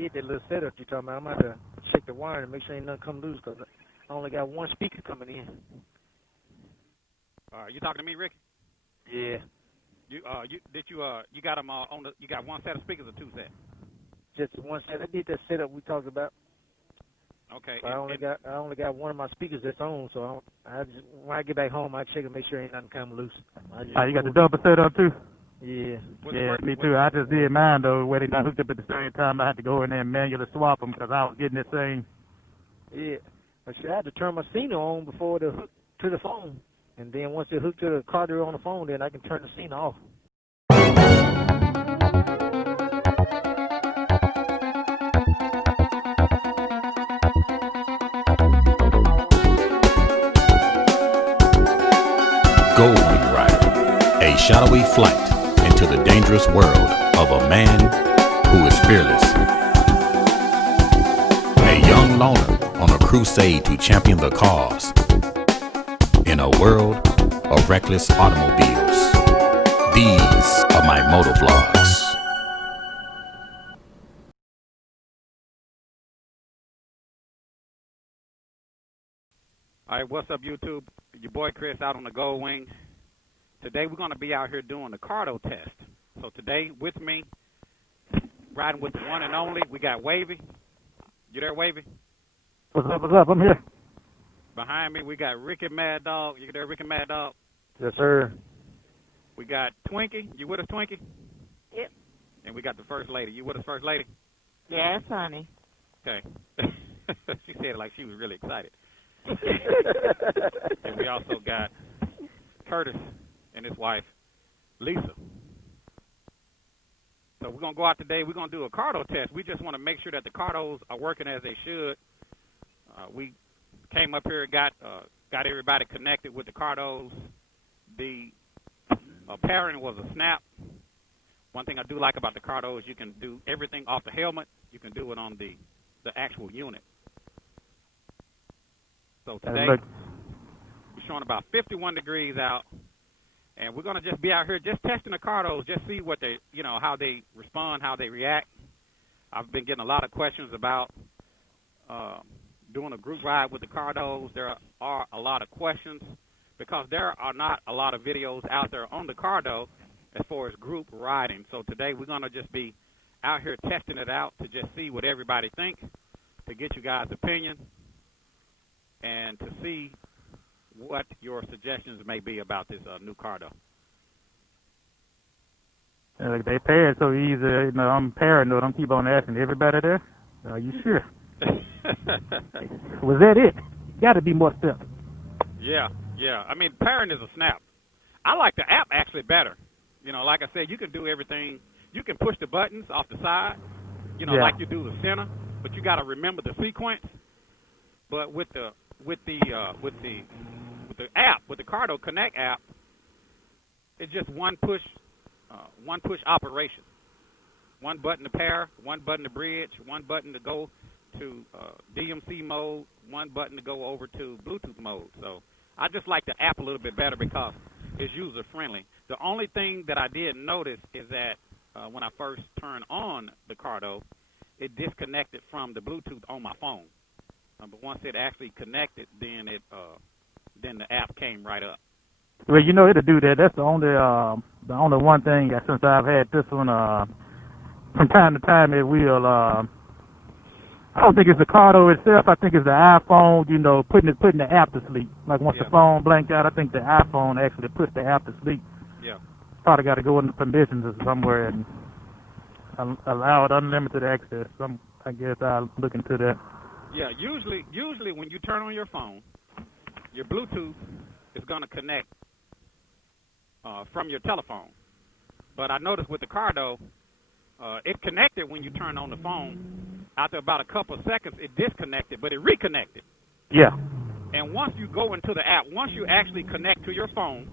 did that little setup you talking about. I'm about to check the wire and make sure ain't nothing come loose because I only got one speaker coming in. You talking to me, Rick? Yeah. You got them on the? You got one set of speakers or two sets? Just one set. I did that setup we talked about. Okay. I only got one of my speakers that's on, so when I get back home, I check and make sure ain't nothing come loose. You got the double setup too? Yeah. Me too. I just did mine though, where they not hooked up at the same time. I had to go in there and manually swap them because I was getting the same. Yeah. But I had to turn my Cena on before it hooked to the phone. And then once it hooked to the Cardo on the phone, then I can turn the Cena off. Gold Rider, a shadowy flight into the dangerous world of a man who is fearless. A young loner on a crusade to champion the cause in a world of reckless automobiles. These are my motovlogs. All right, what's up, YouTube? Your boy Chris out on the Gold Wing. Today we're going to be out here doing the Cardo test. So today with me, riding with the one and only, we got Wavy. You there, Wavy? What's up? I'm here. Behind me, we got Ricky Mad Dog. You there, Ricky Mad Dog? Yes, sir. We got Twinkie. You with us, Twinkie? Yep. And we got the First Lady. You with us, First Lady? Yes, honey. Okay. She said it like she was really excited. And we also got Curtis and his wife, Lisa. So we're going to go out today. We're going to do a Cardo test. We just want to make sure that the Cardos are working as they should. We came up here, got everybody connected with the Cardos. The pairing was a snap. One thing I do like about the Cardo is you can do everything off the helmet. You can do it on the actual unit. So today, we're showing about 51 degrees out, and we're going to just be out here just testing the Cardos, just see what they, how they respond, how they react. I've been getting a lot of questions about doing a group ride with the Cardos. There are a lot of questions because there are not a lot of videos out there on the Cardo as far as group riding. So today we're going to just be out here testing it out to just see what everybody thinks, to get you guys' opinion, and to see what your suggestions may be about this new Cardo. They pair it so easy. I'm paranoid. I'm keep on asking everybody there, are you sure? Was that it? Got to be more steps. Yeah. I mean, pairing is a snap. I like the app actually better. Like I said, you can do everything. You can push the buttons off the side, like you do the center, but you got to remember the sequence. But with the app, with the Cardo Connect app, it's just one push operation. One button to pair, one button to bridge, one button to go to DMC mode, one button to go over to Bluetooth mode. So I just like the app a little bit better because it's user friendly. The only thing that I did notice is that when I first turned on the Cardo, it disconnected from the Bluetooth on my phone. But once it actually connected, then the app came right up. Well, it'll do that. That's the only one thing that since I've had this one, from time to time it will. I don't think it's the Cardo itself. I think it's the iPhone. Putting the app to sleep. Like once the phone blanked out, I think the iPhone actually puts the app to sleep. Yeah. Probably got to go into permissions or somewhere and allow it unlimited access. I guess I'll look into that. Yeah, usually when you turn on your phone, your Bluetooth is going to connect from your telephone. But I noticed with the Cardo, it connected when you turn on the phone. After about a couple of seconds, it disconnected, but it reconnected. Yeah. And once you go into the app, once you actually connect to your phone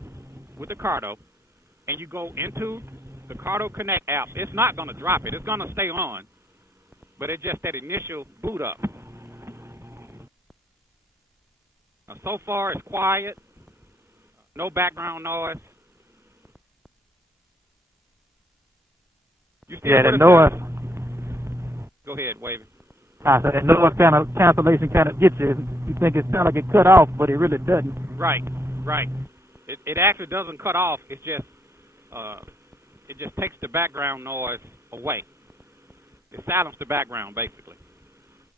with the Cardo, and you go into the Cardo Connect app, it's not going to drop it. It's going to stay on, but it's just that initial boot up. Now, so far, it's quiet, no background noise. The noise. Go ahead, Wavy. I said that noise kind of cancellation kind of gets you. You think it sounds like it cut off, but it really doesn't. Right. It actually doesn't cut off. It just takes the background noise away. It silences the background, basically.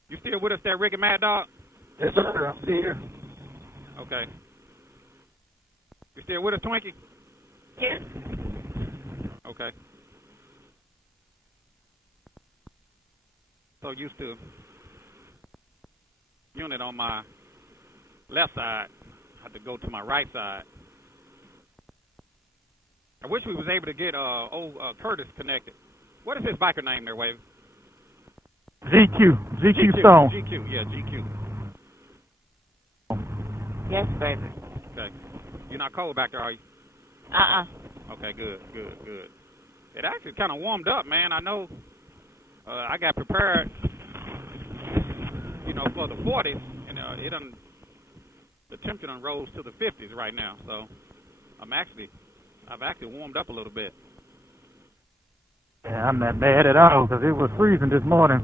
You still with us there, Ricky Mad Dog? Yes, sir. I'm still here. Okay. You still with us, Twinkie? Yes. Okay. So used to unit on my left side, I had to go to my right side. I wish we was able to get old Curtis connected. What is his biker name there, Wave? GQ Stone. GQ, yeah, GQ. Yes, baby. Okay. You're not cold back there, are you? Okay, good. It actually kind of warmed up, man. I know I got prepared, for the 40s, and the temperature done rose to the 50s right now. So I've actually warmed up a little bit. Yeah, I'm not mad at all because it was freezing this morning.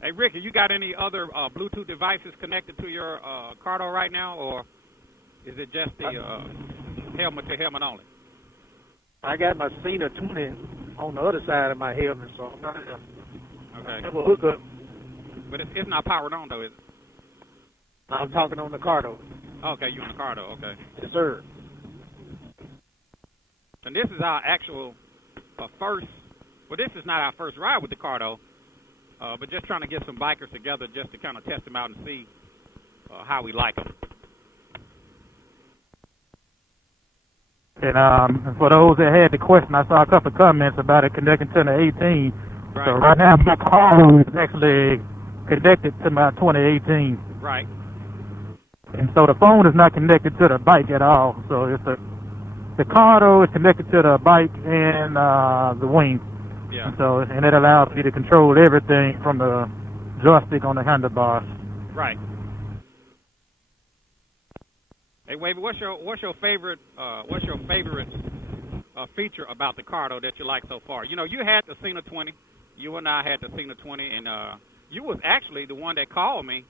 Hey, Ricky, you got any other Bluetooth devices connected to your Cardo right now, or is it just the helmet to helmet only? I got my Cena 20 on the other side of my helmet, so I'm not Okay. have a hookup. But it's not powered on, though, is it? I'm talking on the Cardo. Okay, you on the Cardo, okay. Yes, sir. And this is our actual first, well, this is not our first ride with the Cardo, but just trying to get some bikers together just to kind of test them out and see how we like them. And for those that had the question, I saw a couple of comments about it connecting to the 18. Right. So right now my Cardo is actually connected to my 2018. Right. And so the phone is not connected to the bike at all. So the Cardo is connected to the bike and the wing. Yeah. And it allows me to control everything from the joystick on the handlebars. Right. Hey, Wavy, what's your favorite feature about the Cardo that you like so far? You had the Cena 20. You and I had the Cena 20, and you was actually the one that called me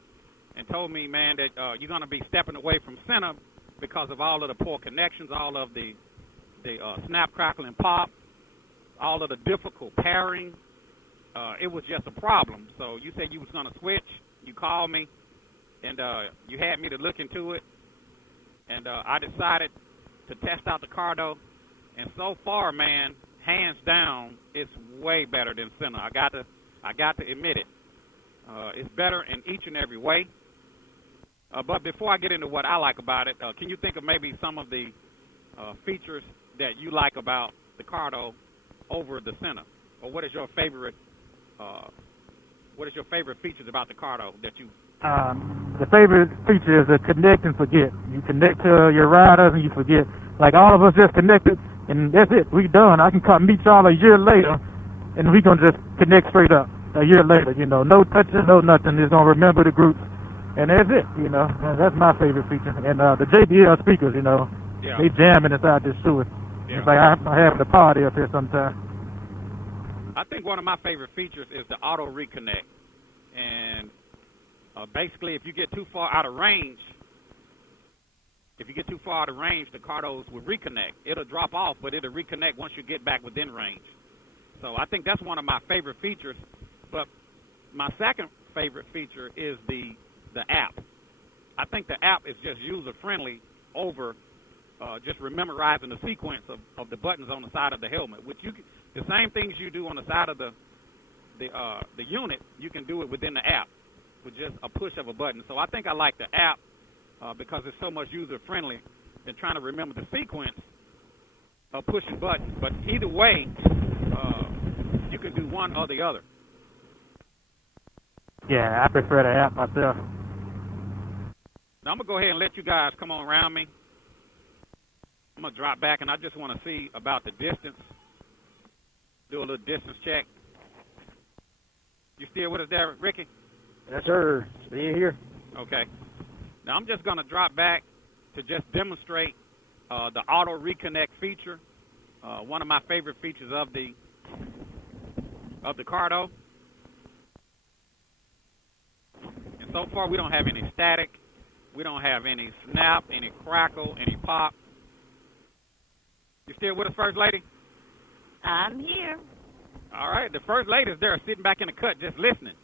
and told me, man, that you're going to be stepping away from Cena because of all of the poor connections, all of the snap, crackle, and pop, all of the difficult pairing. It was just a problem. So you said you was going to switch. You called me, and you had me to look into it. And I decided to test out the Cardo. And so far, man, hands down, it's way better than Cena. I got to admit it. It's better in each and every way. But before I get into what I like about it, can you think of maybe some of the features that you like about the Cardo over the Cena? Or what is your favorite features about the Cardo that you? The favorite feature is the connect and forget. You connect to your riders and you forget. Like all of us just connected, and that's it. We done. I can come meet y'all a year later, and we gonna just connect straight up a year later. No touching, no nothing. Just gonna remember the groups, and that's it. And that's my favorite feature. And the JBL speakers, Yeah. they jamming inside this sewer. Yeah. It's like I'm having a party up here sometime. I think one of my favorite features is the auto reconnect. And basically, if you get too far out of range, the Cardos will reconnect. It'll drop off, but it'll reconnect once you get back within range. So I think that's one of my favorite features. But my second favorite feature is the app. I think the app is just user-friendly over just memorizing the sequence of the buttons on the side of the helmet, which the same things you do on the side of the unit, you can do it within the app with just a push of a button. So I think I like the app because it's so much user-friendly than trying to remember the sequence of pushing buttons. But either way, you can do one or the other. Yeah, I prefer the app myself. Now I'm going to go ahead and let you guys come on around me. I'm going to drop back, and I just want to see about the distance, do a little distance check. You still with us there, Ricky? Yes, sir. Still here. Okay. Now I'm just going to drop back to just demonstrate the auto reconnect feature. One of my favorite features of the of the Cardo. And so far, we don't have any static. We don't have any snap, any crackle, any pop. You still with us, First Lady? I'm here. All right. The First Lady's there sitting back in the cut just listening.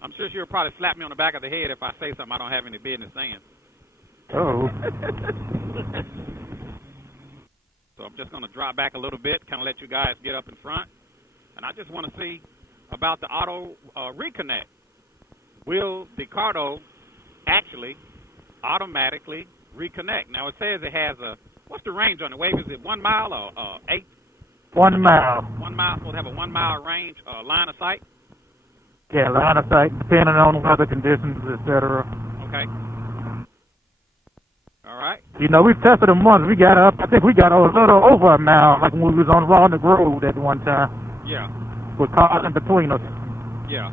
I'm sure she'll probably slap me on the back of the head if I say something I don't have any business saying. Oh. So I'm just going to drop back a little bit, kind of let you guys get up in front. And I just want to see about the auto reconnect. Will the Cardo actually automatically reconnect? Now, it says it has a, what's the range on the Wave? Is it 1 mile or 8? 1 mile. 1 mile, supposed to have a 1 mile range, line of sight? Yeah, line of sight, depending on weather conditions, etc. Okay. All right. You know, we've tested them once. We got up, I think we got a little over a mile, like when we was on Ronnick Road at one time. Yeah. With cars in between us. Yeah.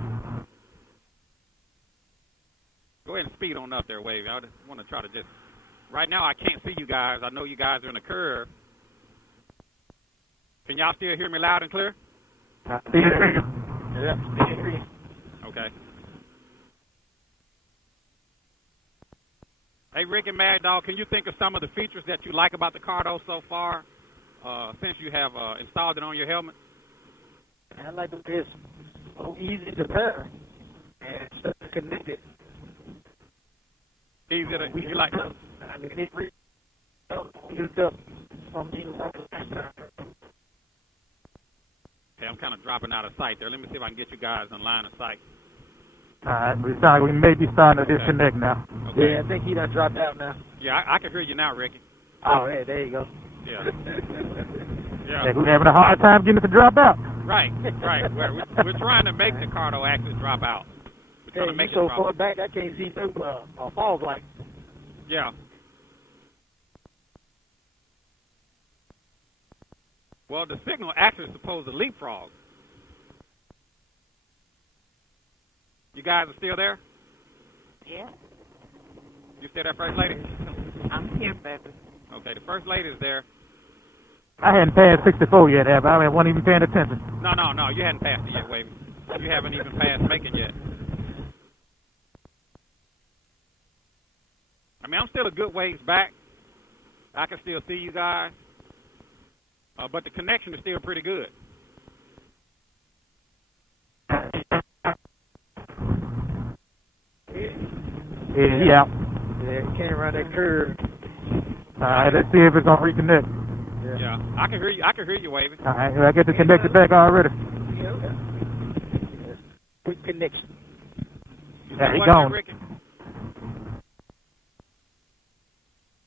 Go ahead and speed on up there, Wavy. I just want to try to just, right now I can't see you guys. I know you guys are in the curve. Can y'all still hear me loud and clear? I still hear you. Yeah. Okay. Hey, Rick and Mad Dog, can you think of some of the features that you like about the Cardo so far, since you have installed it on your helmet? I like that it's so easy to pair and stuff connected. Easy to, you like? I mean, it really used up from being like a Okay, I'm kind of dropping out of sight there. Let me see if I can get you guys in line of sight. All right, we sound like we may be starting to disconnect now. Okay. Yeah, I think he done dropped out now. Yeah, I can hear you now, Ricky. Oh, yeah, there you go. Yeah. Yeah, Yeah. we're having a hard time getting it to drop out. Right, right. We're trying to make the Cardo actually drop out. We're trying to Hey, make you so it drop far out. back, I can't see through fog light. Yeah. Well, the signal actually is supposed to leapfrog. You guys are still there? Yeah. You still there, First Lady? I'm here, baby. Okay, the First Lady is there. I hadn't passed 64 yet, have I? I wasn't even paying attention. No, you hadn't passed it yet, Wavy. You haven't even passed Macon yet. I mean, I'm still a good ways back. I can still see you guys. But the connection is still pretty good. Yeah, yeah. Yeah, you can't run that curve. All right, let's see if it's gonna reconnect. Yeah, I can hear you. I can hear you, Wavy. All right, I get it connected back already. Yeah. Quick connection. Yeah, he What gone. there, Ricky?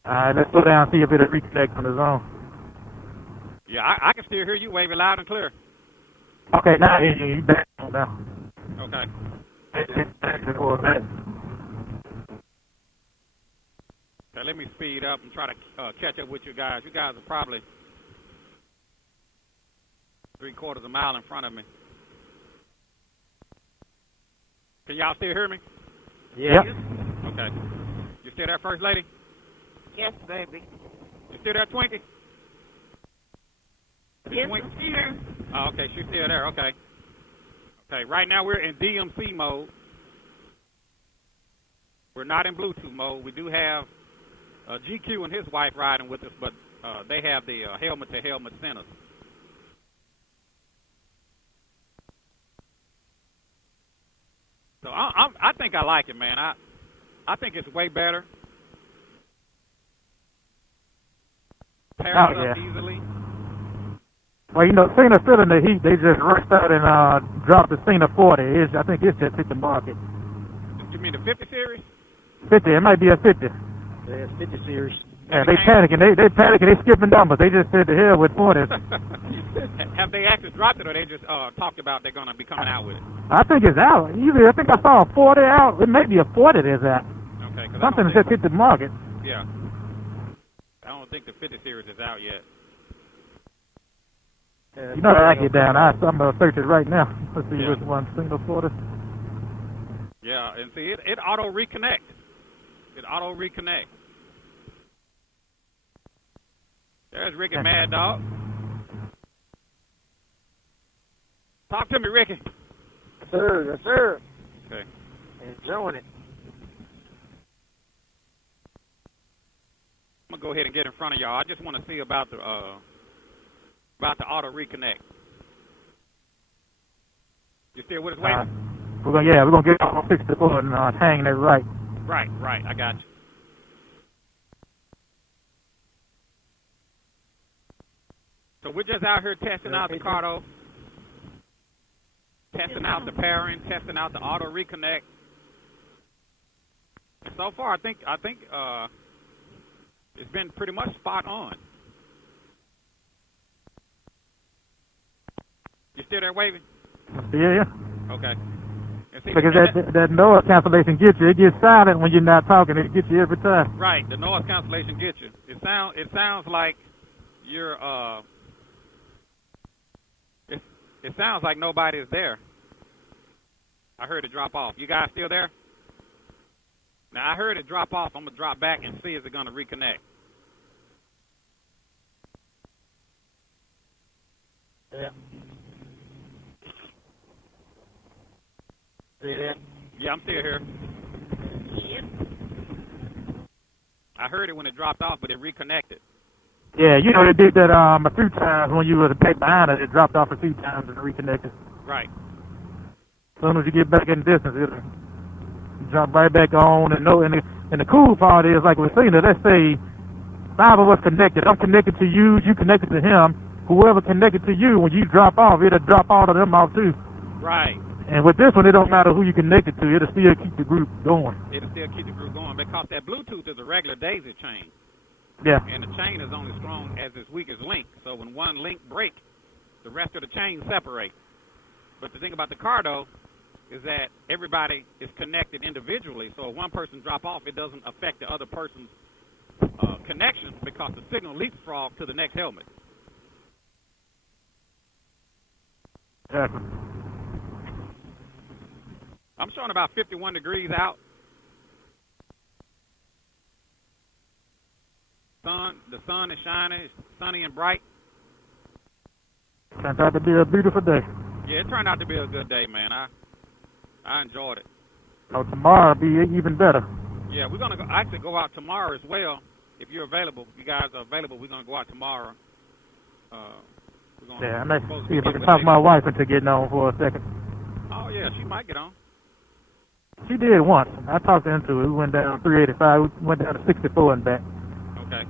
All right, let's go down and see if it'll reconnect on its own. Yeah, I can still hear you, Wavy, loud and clear. Okay, now you back now. Okay. Okay, let me speed up and try to catch up with you guys. You guys are probably 3/4 of a mile in front of me. Can y'all still hear me? Yeah. Okay. You still there, First Lady? Yes, baby. You still there, Twinkie? Yes, Twink- I'm here. Oh, okay, she's still there. Okay. Okay, right now we're in DMC mode. We're not in Bluetooth mode. We do have GQ and his wife riding with us, but they have the helmet-to-helmet centers. So I think I like it, man. I think it's way better. Pairs up easily. Well, you know, Cena still in the heat. They just rushed out and dropped the Cena 40. I think it's just hit the market. You mean the 50 series? 50. It might be a 50. Yeah, it's 50 series. Yeah, they panicking. They panicking. They skipping numbers. They just said to hell with 40s. Have they actually dropped it, or they just talked about they're going to be coming out with it? I think it's out. Usually, I think I saw a 40 out. It may be a 40 that's out. Okay. Something just hit the market. Yeah. I don't think the 50 series is out yet. Yeah, You know how I get down. I'm going to search it right now. Let's see Yeah. which one. Single 40. Yeah, and see, it auto reconnect. It auto reconnect. There's Ricky Mad Dog. Talk to me, Ricky. Yes, sir. Yes, sir. Okay. Enjoying it. I'm gonna go ahead and get in front of y'all. I just want to see about the auto reconnect. You still with us, Wade? We're gonna get all 64 and hang that right. Right. I got you. So we're just out here testing out the Cardo, testing out the pairing, testing out the auto reconnect. So far, I think it's been pretty much spot on. You still there, Wavy? Yeah. Okay. And see, Because that noise cancellation gets you. It gets silent when you're not talking. It gets you every time. Right, the noise cancellation gets you. It sounds like you're It sounds like nobody's there. I heard it drop off. You guys still there? Now, I heard it drop off. I'm going to drop back and see if it's going to reconnect. Yeah. See that? Yeah, I'm still here. Yep. I heard it when it dropped off, but it reconnected. Yeah, you know, they did that a few times when you were back behind it. It dropped off a few times and reconnected. Right. As soon as you get back in distance, it'll drop right back on. And the cool part is, like we're saying, let's say 5 of us connected. I'm connected to you. You connected to him. Whoever connected to you, when you drop off, it'll drop all of them off too. Right. And with this one, it don't matter who you connected to. It'll still keep the group going. It'll still keep the group going because that Bluetooth is a regular daisy chain. Yeah. And the chain is only strong as its weakest link. So when one link breaks, the rest of the chain separates. But the thing about the Cardo is that everybody is connected individually. So if one person drop off, it doesn't affect the other person's connection because the signal leapfrog to the next helmet. Exactly. I'm showing about 51 degrees out. The sun is shining. It's sunny and bright. Turned out to be a beautiful day. Yeah, it turned out to be a good day, man. I enjoyed it. So tomorrow will be even better. Yeah, we're gonna actually go out tomorrow as well. If you're available, you guys are available. We're gonna go out tomorrow. Yeah, I might see if I can talk my wife into getting on for a second. Oh yeah, she might get on. She did once. I talked her into it. We went down 385. We went down to 64 and back. Okay.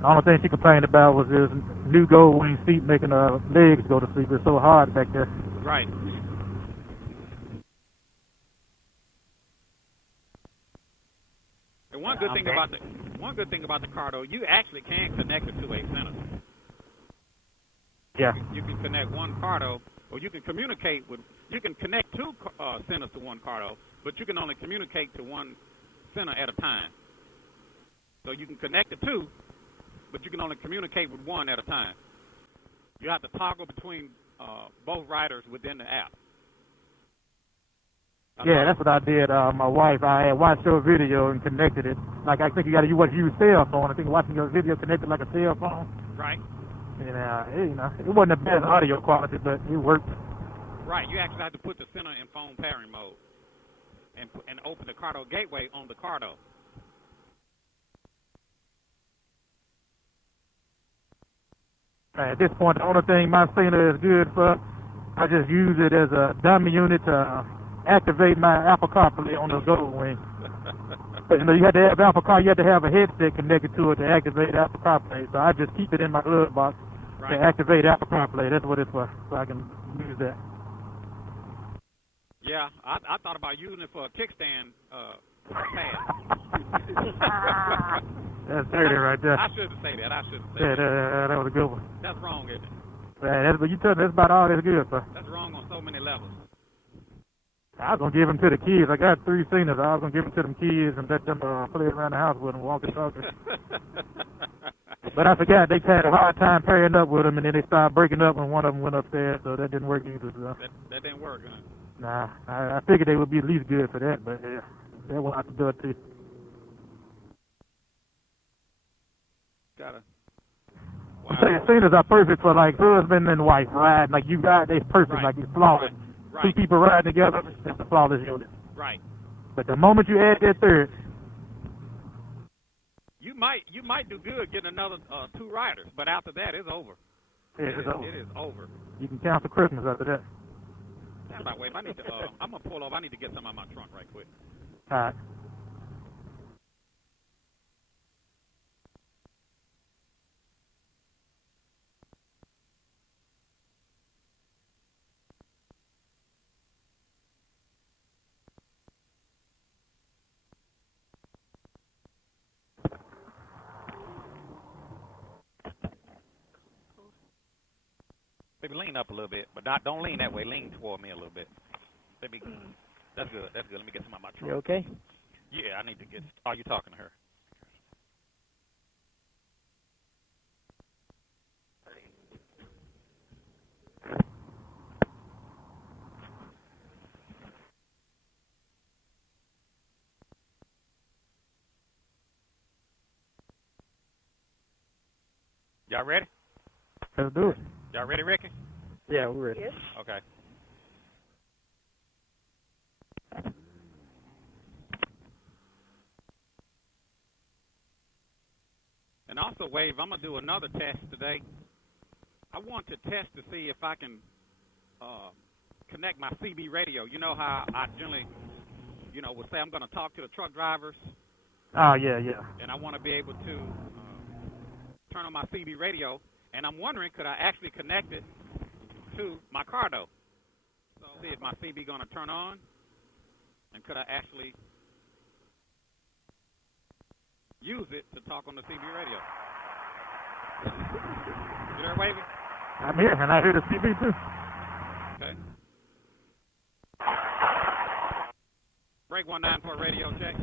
The only thing she complained about was this new gold wing seat making her legs go to sleep. It's so hard back there. Right. And one good thing about the Cardo, you actually can connect it to a center. Yeah. You can connect one Cardo, or you can communicate with. You can connect two centers to one Cardo, but you can only communicate to one center at a time. So you can connect the two, but you can only communicate with one at a time. You have to toggle between both riders within the app. Yeah, that's what I did. My wife, I had watched your video and connected it. Like, I think you got to use cell phone. I think watching your video connected like a cell phone. Right. And, it wasn't the best audio quality, but it worked. Right. You actually have to put the center in phone pairing mode and open the Cardo gateway on the Cardo. At this point, the only thing my center is good for, I just use it as a dummy unit to activate my Apple CarPlay on the Gold Wing. But, you had to have Apple Car, you had to have a headset connected to it to activate Apple CarPlay. So I just keep it in my glove box to activate Apple CarPlay. That's what it's for, so I can use that. Yeah, I thought about using it for a kickstand pad. That's dirty right there. I shouldn't say that. That. That was a good one. That's wrong, isn't it? But you tell me that's about all that's good for. That's wrong on so many levels. I was going to give them to the kids. I got 3 seniors. I was going to give them to them kids and let them play around the house with them, walk and talk. But I forgot they had a hard time pairing up with them, and then they started breaking up when one of them went upstairs, so that didn't work either. So. That didn't work, huh? Nah, I figured they would be at least good for that, but yeah, they won't have to do it too. I'm saying Cenas are perfect for like husband and wife riding. Like you ride, they're perfect. Right. Like it's flawless. Right. Two people riding together, it's a flawless unit. Right. But the moment you add that third, you might do good getting another 2 riders, but after that, it's over. it's over. It is over. You can cancel Christmas after that. Stand by, wait. I need to. I'm gonna pull over. I need to get some out of my trunk right quick. All right. Maybe lean up a little bit, but don't lean that way. Lean toward me a little bit. Maybe that's good. That's good. Let me get some out of my trunk. You okay? Yeah, I need to get. Are you talking to her? Y'all ready? Let's do it. Y'all ready, Ricky? Yeah, we're ready. Yes. Okay. And also, Wave, I'm going to do another test today. I want to test to see if I can connect my CB radio. You know how I generally, would say I'm going to talk to the truck drivers. Oh, yeah, yeah. And I want to be able to turn on my CB radio. And I'm wondering, could I actually connect it to my Cardo? So see if my CB going to turn on. And could I actually use it to talk on the CB radio? You there, Wavy? I'm here, and I hear the CB too. Okay. Break 19 for a radio check.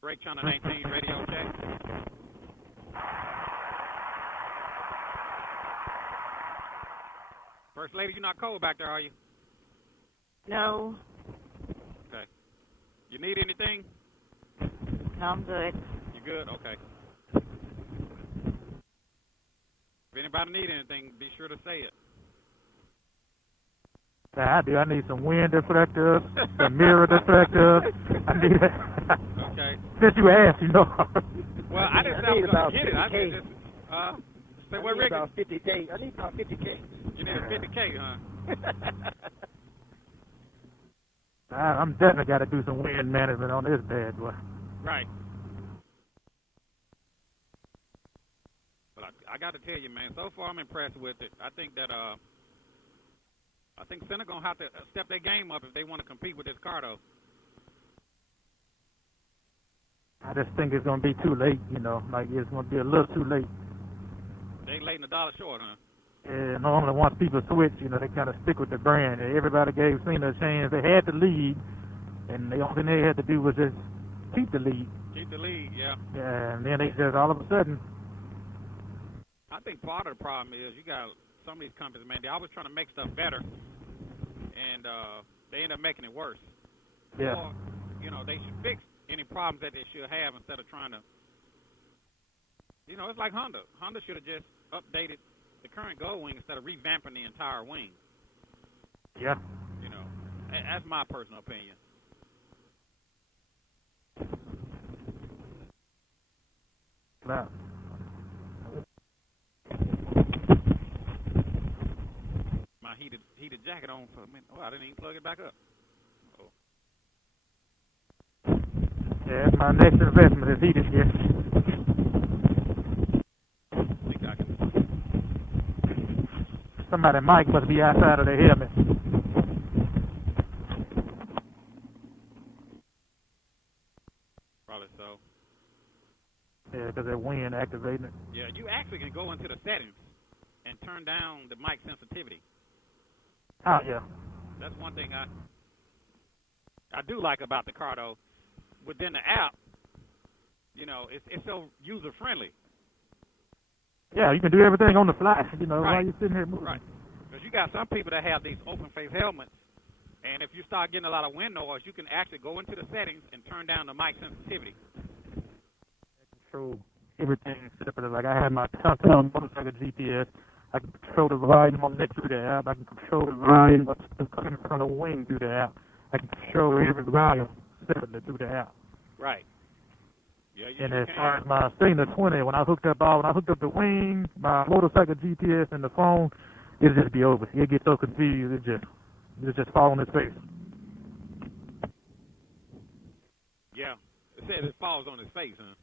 Break channel 19 radio check. First lady, you're not cold back there, are you? No. Okay. You need anything? No, I'm good. You good? Okay. If anybody need anything, be sure to say it. I do. I need some wind deflectors, some mirror deflectors. I need that. Okay. Since you asked, Well, I didn't say I was going to get it. I just, say what, Ricky? About 50K. I need about 50K. You need a 50K, huh? I'm definitely got to do some wind management on this bad boy. Right. But I got to tell you, man, so far I'm impressed with it. I think that I think Center gonna have to step their game up if they want to compete with this Cardo. I just think it's gonna be too late, like it's gonna be a little too late. They late in a dollar short, huh? Yeah, normally once people switch, they kind of stick with the brand. Everybody gave Cena a chance. They had the lead, and the only thing they had to do was just keep the lead. Keep the lead, yeah. Yeah, and then they just all of a sudden. I think part of the problem is you got some of these companies, man, they always trying to make stuff better, and they end up making it worse. Yeah. Or, they should fix any problems that they should have instead of trying to, it's like Honda. Honda should have just updated the current Gold Wing instead of revamping the entire wing. Yeah. That's my personal opinion. Wow. My heated jacket on for a minute. Oh, I didn't even plug it back up. Oh. Yeah, my next investment is heated here. I think I can. Somebody mic must be outside of their helmet. Probably so. Yeah, because that wind activating it. Yeah, you actually can go into the settings and turn down the mic sensitivity. Oh, yeah. That's one thing I do like about the Cardo. Within the app, it's so user friendly. Yeah, you can do everything on the fly, Right. while you're sitting here moving. Right. Because you got some people that have these open face helmets, And if you start getting a lot of wind noise, you can actually go into the settings and turn down the mic sensitivity. Control everything separately. Like I have my top-down motorcycle GPS. I can control the volume on it through the app. I can control the volume of the coming from the wing through the app. I can control every volume separately through the app. Right. Yeah, and as far as my Signal 20, when I hooked up the wing, my motorcycle GPS, and the phone, it'll just be over. It gets so confused. It just fall on its face. Yeah. It says it falls on his face, huh?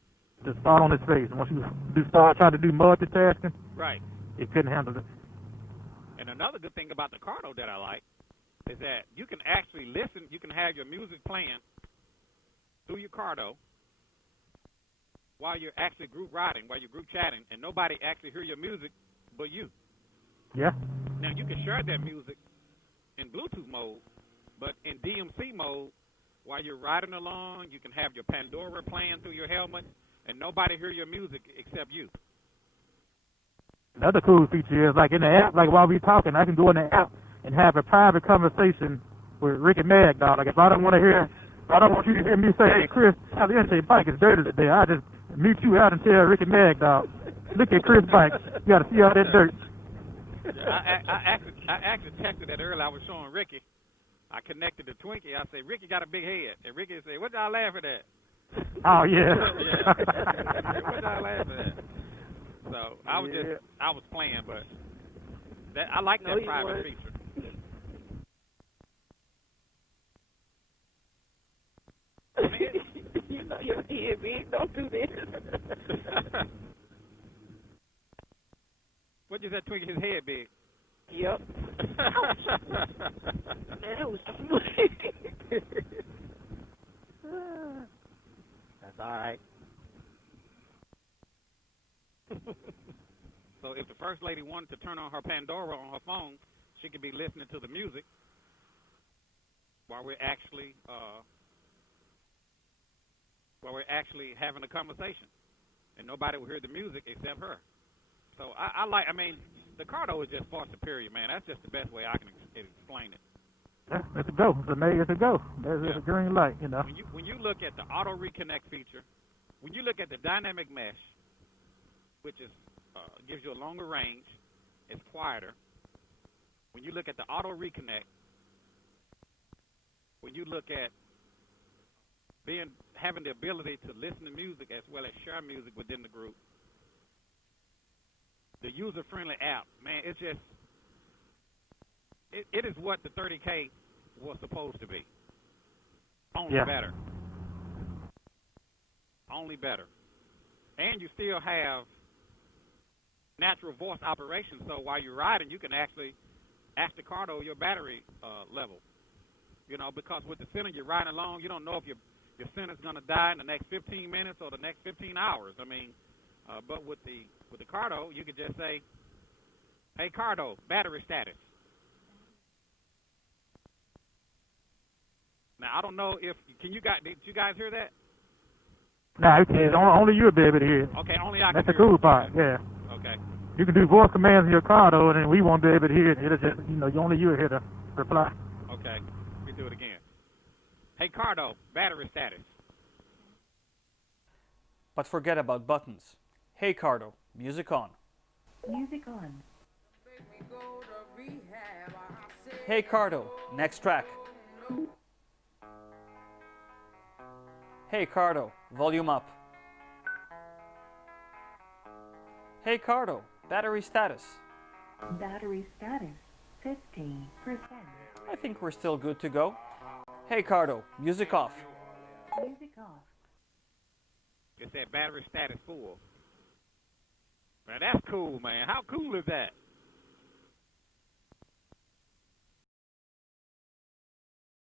Just fall on its face. And once you start trying to do multitasking, right, it couldn't handle it. And another good thing about the Cardo that I like is that you can actually listen. You can have your music playing through your Cardo while you're actually group riding, while you're group chatting, and nobody actually hear your music but you. Yeah. Now, you can share that music in Bluetooth mode, but in DMC mode, while you're riding along, you can have your Pandora playing through your helmet, and nobody hear your music except you. Another cool feature is, like in the app, like while we talking, I can go in the app and have a private conversation with Ricky Mag, dog. Like if I don't want you to hear me say, "Hey, Chris, how the interstate bike is dirty today," I just mute you out and tell Ricky Mag, dog, "Look at Chris' bike. You got to see all that dirt." I actually texted that earlier. I was showing Ricky. I connected to Twinkie. I said, "Ricky got a big head," and Ricky said, "What y'all laughing at?" Oh yeah. Yeah. What y'all laughing at? So I was playing, but I like that private feature. You know your head big. Don't do this. What you said, Twinkie? His head big. Yep. That was That's all right. So if the First Lady wanted to turn on her Pandora on her phone, she could be listening to the music while we're actually having a conversation, and nobody will hear the music except her. So I mean, the Cardo is just far superior, man. That's just the best way I can explain it. Yeah, it's a go. It's a go. There's a green light, you know. When you look at the auto reconnect feature, when you look at the dynamic mesh, which is gives you a longer range, it's quieter. When you look at the auto reconnect, when you look at having the ability to listen to music as well as share music within the group, the user-friendly app, man, it's just it is what the 30K was supposed to be. Only better. Only better. And you still have natural voice operation, so while you're riding, you can actually ask the Cardo your battery level. You know, because with the center, you're riding along, you don't know if your center's going to die in the next 15 minutes or the next 15 hours. I mean, but with the Cardo, you could just say, "Hey, Cardo, battery status." Now, I don't know if did you guys hear that? Nah, you can't. Only you'll be able to hear it. Okay, only I can That's hear the cool it. part, yeah. Okay. You can do voice commands in your Cardo, and then we won't be able to hear it. It'll just, only you'll hear the reply. Okay, let me do it again. Hey, Cardo, battery status. But forget about buttons. Hey, Cardo, music on. music on. Hey, Cardo, next track. Hey, Cardo, volume up. Hey, Cardo, battery status. Battery status 15%. I think we're still good to go. Hey, Cardo, music off. Music off. It said battery status full. Man, that's cool, man. How cool is that?